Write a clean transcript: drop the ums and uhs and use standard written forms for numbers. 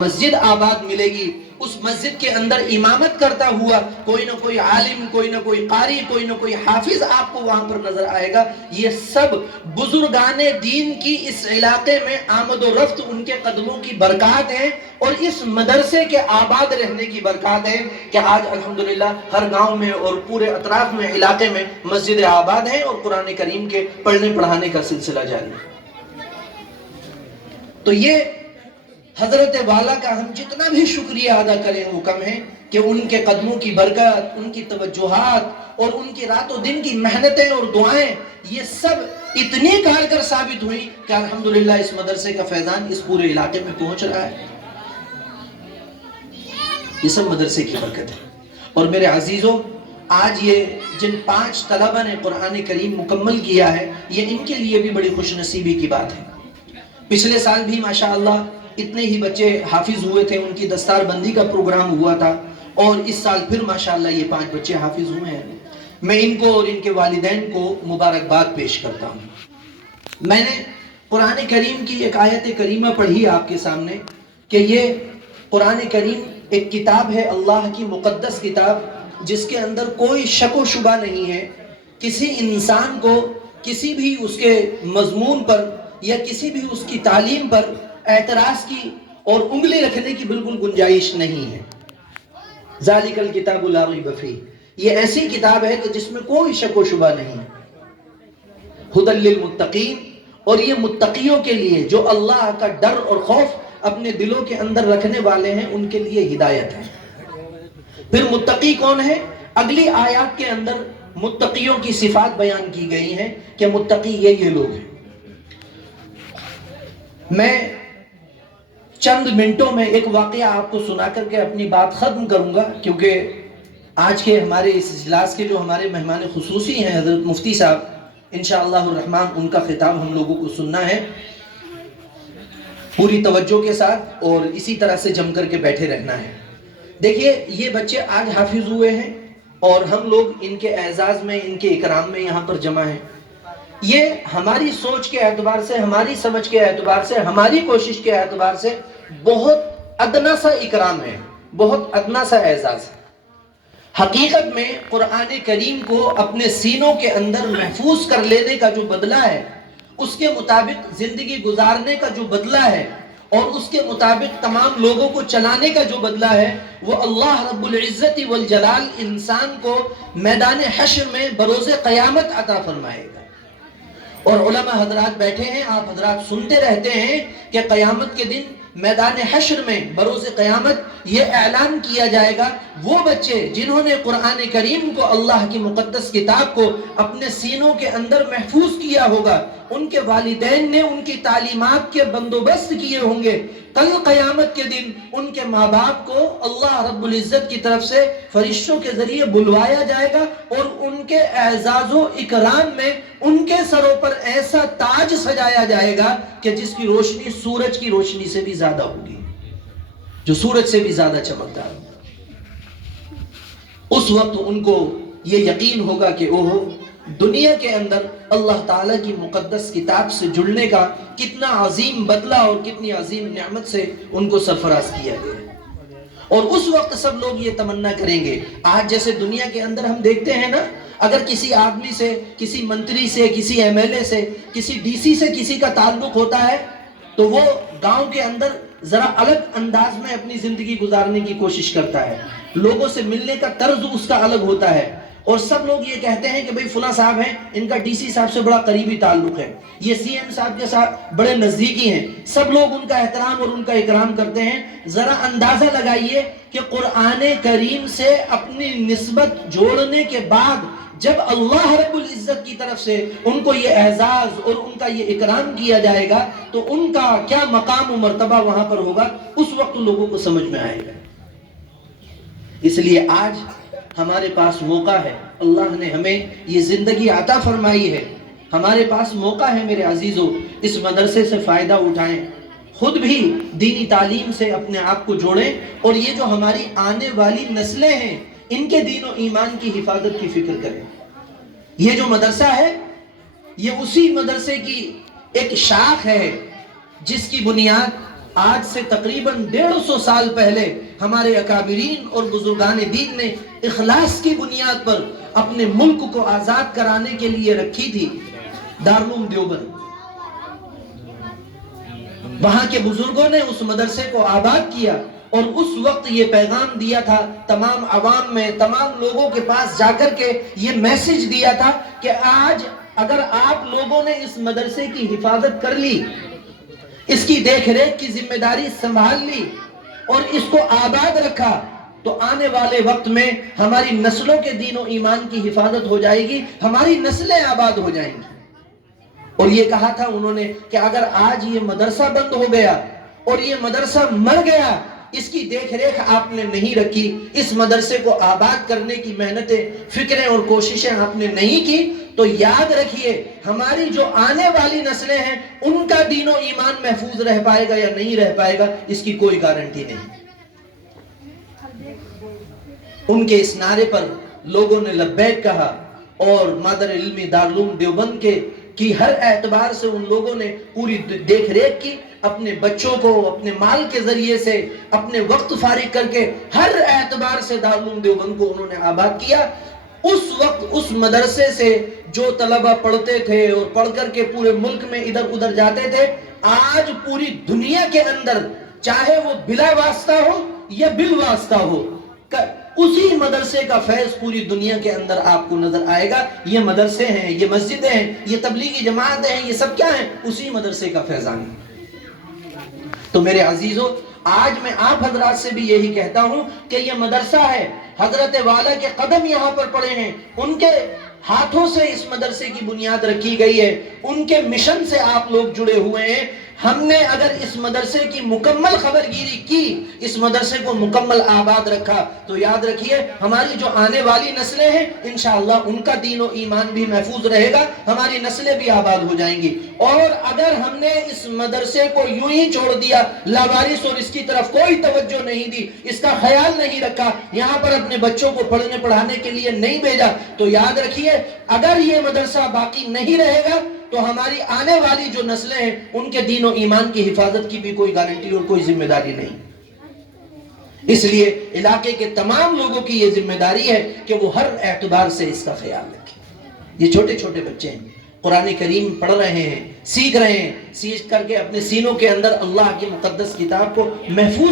مسجد آباد ملے گی، اس مسجد کے اندر امامت کرتا ہوا کوئی نہ کوئی عالم، کوئی نہ کوئی قاری، کوئی نہ کوئی حافظ آپ کو وہاں پر نظر آئے گا۔ یہ سب بزرگان دین کی اس علاقے میں آمد و رفت ان کے قدموں کی برکات ہیں، اور اس مدرسے کے آباد رہنے کی برکات ہے کہ آج الحمدللہ ہر گاؤں میں اور پورے اطراف میں علاقے میں مسجد آباد ہیں اور قرآن کریم کے پڑھنے پڑھانے کا سلسلہ جاری ہے۔ تو یہ حضرت والا کا ہم جتنا بھی شکریہ ادا کریں وہ کم ہے کہ ان کے قدموں کی برکت، ان کی توجہات اور ان کی رات و دن کی محنتیں اور دعائیں یہ سب اتنی کارگر ثابت ہوئی کہ الحمدللہ اس مدرسے کا فیضان اس پورے علاقے میں پہنچ رہا ہے۔ یہ سب مدرسے کی برکت ہے۔ اور میرے عزیزوں، آج یہ جن 5 طلبہ نے قرآن کریم مکمل کیا ہے، یہ ان کے لیے بھی بڑی خوش نصیبی کی بات ہے۔ پچھلے سال بھی ماشاءاللہ اتنے ہی بچے حافظ ہوئے تھے، ان کی دستار بندی کا پروگرام ہوا تھا، اور اس سال پھر ماشاءاللہ یہ 5 بچے حافظ ہوئے ہیں۔ میں ان کو اور ان کے والدین کو مبارکباد پیش کرتا ہوں۔ میں نے قرآن کریم کی ایک آیت کریمہ پڑھی آپ کے سامنے کہ یہ قرآن کریم ایک کتاب ہے، اللہ کی مقدس کتاب، جس کے اندر کوئی شک و شبہ نہیں ہے۔ کسی انسان کو کسی بھی اس کے مضمون پر یا کسی بھی اس کی تعلیم پر اعتراض کی اور انگلی رکھنے کی بالکل گنجائش نہیں ہے۔ ذالک الکتاب لا ریب فیہ، یہ ایسی کتاب ہے کہ جس میں کوئی شک و شبہ نہیں ہے۔ ھدی للمتقین، اور یہ متقیوں کے لیے جو اللہ کا ڈر اور خوف اپنے دلوں کے اندر رکھنے والے ہیں، ان کے لیے ہدایت ہے۔ پھر متقی کون ہے؟ اگلی آیات کے اندر متقیوں کی صفات بیان کی گئی ہیں کہ متقی یہ لوگ ہیں۔ میں چند منٹوں میں ایک واقعہ آپ کو سنا کر کے اپنی بات ختم کروں گا، کیونکہ آج کے ہمارے اس اجلاس کے جو ہمارے مہمان خصوصی ہیں حضرت مفتی صاحب، انشاءاللہ الرحمن ان کا خطاب ہم لوگوں کو سننا ہے پوری توجہ کے ساتھ، اور اسی طرح سے جم کر کے بیٹھے رہنا ہے۔ دیکھیے، یہ بچے آج حافظ ہوئے ہیں اور ہم لوگ ان کے اعزاز میں، ان کے اکرام میں یہاں پر جمع ہیں۔ یہ ہماری سوچ کے اعتبار سے، ہماری سمجھ کے اعتبار سے، ہماری کوشش کے اعتبار سے بہت ادنا سا اکرام ہے، بہت ادنا سا اعزاز ہے۔ حقیقت میں قرآن کریم کو اپنے سینوں کے اندر محفوظ کر لینے کا جو بدلہ ہے، اس کے مطابق زندگی گزارنے کا جو بدلہ ہے، اور اس کے مطابق تمام لوگوں کو چلانے کا جو بدلہ ہے، وہ اللہ رب العزت والجلال انسان کو میدان حشر میں بروز قیامت عطا فرمائے گا۔ اور علماء حضرات بیٹھے ہیں، آپ حضرات سنتے رہتے ہیں کہ قیامت کے دن میدان حشر میں بروز قیامت یہ اعلان کیا جائے گا، وہ بچے جنہوں نے قرآن کریم کو، اللہ کی مقدس کتاب کو اپنے سینوں کے اندر محفوظ کیا ہوگا، ان کے والدین نے ان کی تعلیمات کے بندوبست کیے ہوں گے، کل قیامت کے دن ان کے ماں باپ کو اللہ رب العزت کی طرف سے فرشتوں کے ذریعے بلوایا جائے گا، اور ان کے اعزاز و اکرام میں ان کے سروں پر ایسا تاج سجایا جائے گا کہ جس کی روشنی سورج کی روشنی سے بھی زیادہ ہوگی، جو سورج سے بھی زیادہ چمکدار ہوگا۔ اس وقت ان کو یہ یقین ہوگا کہ اوہ، دنیا کے اندر اللہ تعالیٰ کی مقدس کتاب سے جڑنے کا کتنا عظیم بدلہ اور کتنی عظیم نعمت سے ان کو سرفراز کیا گیا۔ اور اس وقت سب لوگ یہ تمنا کریں گے، آج جیسے دنیا کے اندر ہم دیکھتے ہیں نا، اگر کسی آدمی سے، کسی منتری سے، کسی ایم ایل اے سے، کسی ڈی سی سے کسی کا تعلق ہوتا ہے تو وہ گاؤں کے اندر ذرا الگ انداز میں اپنی زندگی گزارنے کی کوشش کرتا ہے، لوگوں سے ملنے کا طرز اس کا الگ ہوتا ہے، اور سب لوگ یہ کہتے ہیں کہ بھئی فلاں صاحب ہیں، ان کا ڈی سی صاحب سے بڑا قریبی تعلق ہے، یہ سی ایم صاحب کے ساتھ بڑے نزدیکی ہیں، سب لوگ ان کا احترام اور ان کا اکرام کرتے ہیں۔ ذرا اندازہ لگائیے کہ قرآن کریم سے اپنی نسبت جوڑنے کے بعد جب اللہ رب العزت کی طرف سے ان کو یہ اعزاز اور ان کا یہ اکرام کیا جائے گا تو ان کا کیا مقام و مرتبہ وہاں پر ہوگا، اس وقت لوگوں کو سمجھ میں آئے گا۔ اس لیے آج ہمارے پاس موقع ہے، اللہ نے ہمیں یہ زندگی عطا فرمائی ہے، ہمارے پاس موقع ہے میرے عزیزو، اس مدرسے سے فائدہ اٹھائیں، خود بھی دینی تعلیم سے اپنے آپ کو جوڑیں، اور یہ جو ہماری آنے والی نسلیں ہیں ان کے دین و ایمان کی حفاظت کی فکر کریں۔ یہ جو مدرسہ ہے یہ اسی مدرسے کی ایک شاخ ہے جس کی بنیاد آج سے تقریباً 150 سال پہلے ہمارے اکابرین اور بزرگان دین نے اخلاص کی بنیاد پر اپنے ملک کو آزاد کرانے کے لیے رکھی تھی دارالعلوم دیوبند۔ وہاں کے بزرگوں نے اس مدرسے کو آباد کیا اور اس وقت یہ پیغام دیا تھا تمام عوام میں، تمام لوگوں کے پاس جا کر کے یہ میسج دیا تھا کہ آج اگر آپ لوگوں نے اس مدرسے کی حفاظت کر لی، اس کی دیکھ ریکھ کی ذمہ داری سنبھال لی اور اس کو آباد رکھا، تو آنے والے وقت میں ہماری نسلوں کے دین و ایمان کی حفاظت ہو جائے گی، ہماری نسلیں آباد ہو جائیں گی۔ اور یہ کہا تھا انہوں نے کہ اگر آج یہ مدرسہ بند ہو گیا اور یہ مدرسہ مر گیا، اس کی دیکھ ریکھ آپ نے نہیں رکھی، اس مدرسے کو آباد کرنے کی محنتیں، فکریں اور کوششیں آپ نے نہیں کی، تو یاد رکھیے ہماری جو آنے والی نسلیں ہیں ان کا دین و ایمان محفوظ رہ پائے گا یا نہیں رہ پائے گا، اس کی کوئی گارنٹی نہیں۔ ان کے اس نعرے پر لوگوں نے لبیک کہا اور مادر علمی دارالعلوم دیوبند کی ہر اعتبار سے ان لوگوں نے پوری دیکھ ریکھ کی، اپنے بچوں کو اپنے مال کے ذریعے سے، اپنے وقت فارغ کر کے ہر اعتبار سے دارالعلوم دیوبند کو انہوں نے آباد کیا۔ اس وقت اس مدرسے سے جو طلبہ پڑھتے تھے اور پڑھ کر کے پورے ملک میں ادھر ادھر جاتے تھے، آج پوری دنیا کے اندر چاہے وہ بلا واسطہ ہو یا بالواسطہ ہو، اسی مدرسے کا فیض پوری دنیا کے اندر آپ کو نظر آئے گا۔ یہ مدرسے ہیں، یہ مسجدیں ہیں، یہ تبلیغی جماعتیں ہیں، یہ سب کیا ہیں؟ اسی مدرسے کا فیضان ہے۔ تو میرے عزیزو، آج میں آپ حضرات سے بھی یہی کہتا ہوں کہ یہ مدرسہ ہے، حضرت والا کے قدم یہاں پر پڑے ہیں، ان کے ہاتھوں سے اس مدرسے کی بنیاد رکھی گئی ہے، ان کے مشن سے آپ لوگ جڑے ہوئے ہیں۔ ہم نے اگر اس مدرسے کی مکمل خبرگیری کی، اس مدرسے کو مکمل آباد رکھا، تو یاد رکھیے ہماری جو آنے والی نسلیں ہیں انشاءاللہ ان کا دین و ایمان بھی محفوظ رہے گا، ہماری نسلیں بھی آباد ہو جائیں گی۔ اور اگر ہم نے اس مدرسے کو یوں ہی چھوڑ دیا لاوارث اور اس کی طرف کوئی توجہ نہیں دی، اس کا خیال نہیں رکھا، یہاں پر اپنے بچوں کو پڑھنے پڑھانے کے لیے نہیں بھیجا، تو یاد رکھیے اگر یہ مدرسہ باقی نہیں رہے گا تو ہماری آنے والی جو نسلیں ہیں ان کے دین و ایمان کی حفاظت کی بھی کوئی گارنٹی اور کوئی ذمہ داری نہیں۔ اس لیے علاقے کے تمام لوگوں کی یہ ذمہ داری ہے کہ وہ ہر اعتبار سے اس کا خیال رکھیں۔ یہ چھوٹے چھوٹے بچے ہیں، قرآن کریم پڑھ رہے ہیں، سیکھ رہے ہیں، سیکھ کر کے اپنے سینوں کے اندر اللہ کی مقدس کتاب کو محفوظ